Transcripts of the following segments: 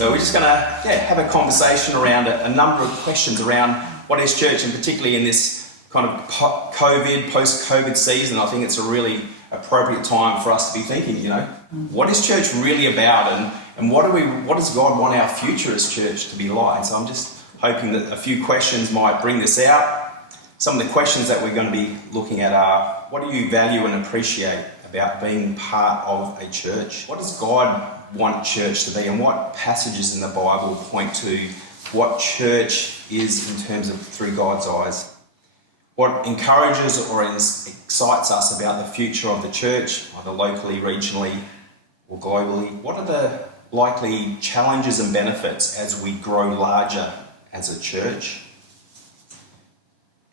So we're just going to have a conversation around a number of questions around what is church, and particularly in this kind of post-COVID season. I think it's a really appropriate time for us to be thinking, what is church really about, and what does God want our future as church to be like? So I'm just hoping that a few questions might bring this out. Some of the questions that we're going to be looking at are, what do you value and appreciate about being part of a church? What does God want church to be, and what passages in the Bible point to what church is in terms of through God's eyes? What encourages or excites us about the future of the church, either locally, regionally or globally? What are the likely challenges and benefits as we grow larger as a church?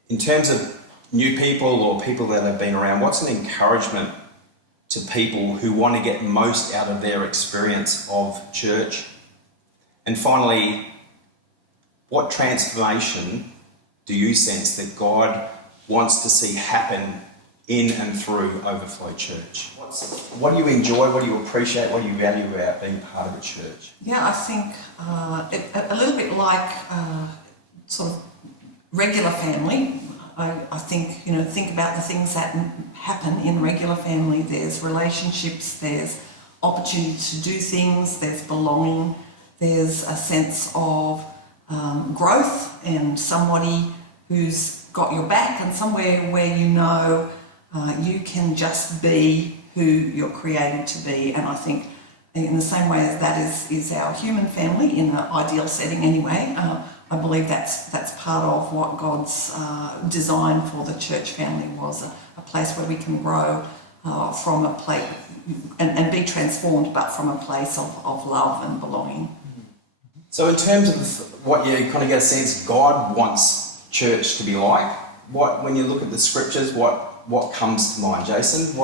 In terms of new people or people that have been around, what's an encouragement to people who want to get most out of their experience of church? And finally, what transformation do you sense that God wants to see happen in and through Overflow Church? What do you enjoy, what do you appreciate, what do you value about being part of a church? Yeah, I think a little bit like sort of regular family. I think, think about the things that happen in regular family. There's relationships, there's opportunity to do things, there's belonging, there's a sense of growth and somebody who's got your back, and somewhere where you can just be who you're created to be. And I think in the same way as that is our human family in an ideal setting anyway, I believe that's part of what God's design for the church family was, a place where we can grow from a place and be transformed, but from a place of love and belonging. So in terms of what you kind of get a sense God wants church to be like, when you look at the scriptures, what comes to mind? Jason,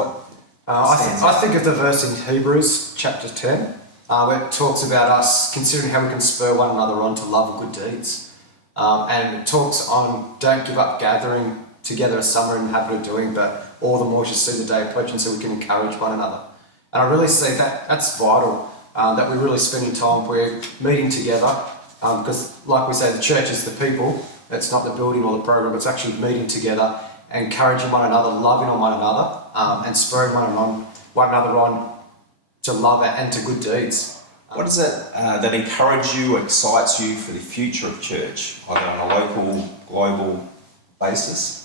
I think of the verse in Hebrews chapter 10, where it talks about us considering how we can spur one another on to love and good deeds. And it talks on don't give up gathering together as some are in the habit of doing, but all the more you see the day approaching, so we can encourage one another. And I really see that's vital, that we're really spending time, we're meeting together, because like we say, the church is the people, it's not the building or the program, it's actually meeting together, encouraging one another, loving on one another, and spurring one another on to love and to good deeds. What is it that encourages you, excites you for the future of church, either on a local, global basis?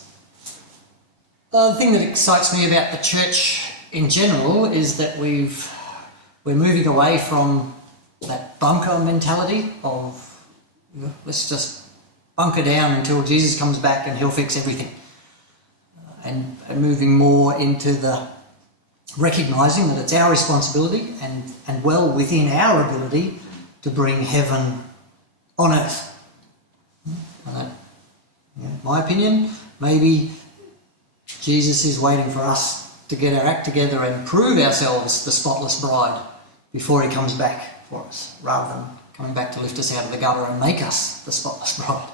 The thing that excites me about the church in general is that we're moving away from that bunker mentality of let's just bunker down until Jesus comes back and he'll fix everything, and moving more into the recognising that it's our responsibility and well within our ability to bring heaven on earth. My opinion, maybe Jesus is waiting for us to get our act together and prove ourselves the spotless bride before he comes back for us, rather than coming back to lift us out of the gutter and make us the spotless bride.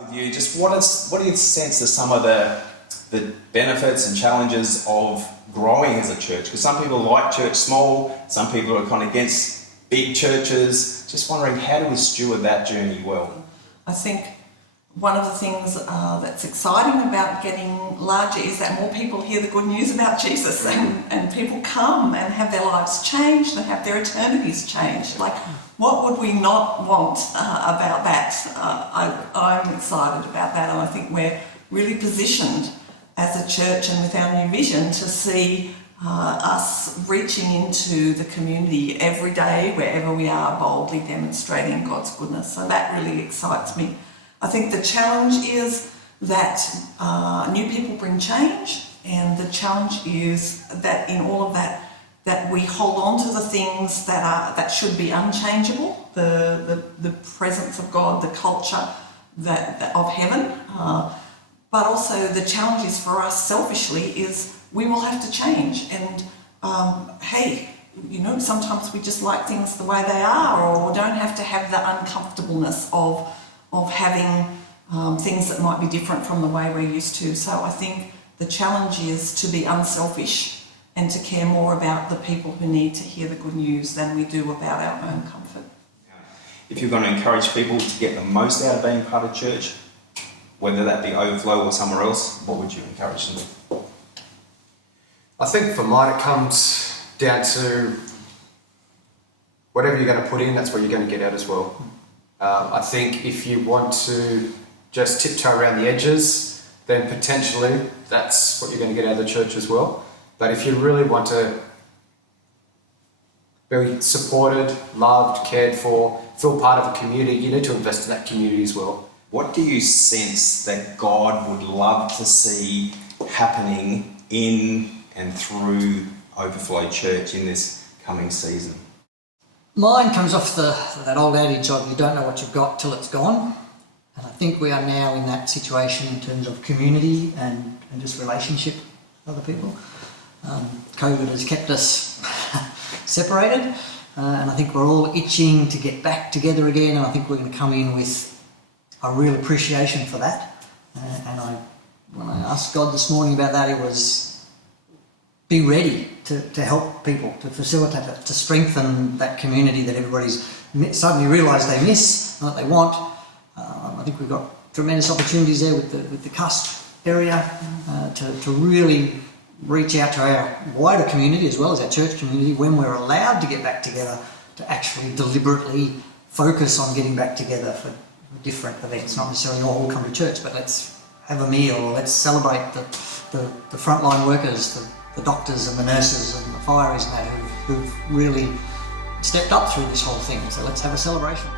With you, just what do you sense are some of the benefits and challenges of growing as a church? Because some people like church small, some people are kind of against big churches. Just wondering, how do we steward that journey well? I think one of the things that's exciting about getting larger is that more people hear the good news about Jesus, and people come and have their lives changed and have their eternities changed. Like, what would we not want about that? I'm excited about that, and I think we're really positioned as a church and with our new vision to see us reaching into the community every day, wherever we are, boldly demonstrating God's goodness. So that really excites me. I think the challenge is that new people bring change, and the challenge is that in all of that we hold on to the things that should be unchangeable, the presence of God, the culture of heaven. But also the challenge is for us selfishly is we will have to change, and sometimes we just like things the way they are, or don't have to have the uncomfortableness of having things that might be different from the way we're used to. So I think the challenge is to be unselfish and to care more about the people who need to hear the good news than we do about our own comfort. if you're going to encourage people to get the most out of being part of church, whether that be Overflow or somewhere else, what would you encourage them to? I think for mine it comes down to whatever you're going to put in, that's what you're going to get out as well. I think if you want to just tiptoe around the edges, then potentially that's what you're going to get out of the church as well. But if you really want to be supported, loved, cared for, feel part of a community, you need to invest in that community as well. What do you sense that God would love to see happening in and through Overflow Church in this coming season? Mine comes off that old adage of you don't know what you've got till it's gone. And I think we are now in that situation in terms of community and just relationship with other people. COVID has kept us separated, and I think we're all itching to get back together again, and I think we're going to come in with a real appreciation for that. When I asked God this morning about that, it was be ready to help people, to facilitate it, to strengthen that community that everybody's suddenly realised they miss, and that they want. I think we've got tremendous opportunities there with the cusp area to really reach out to our wider community as well as our church community when we're allowed to get back together, to actually deliberately focus on getting back together for different events, not necessarily all come to church, but let's have a meal, or let's celebrate the frontline workers, the doctors and the nurses and the fireys and that who've really stepped up through this whole thing. So let's have a celebration.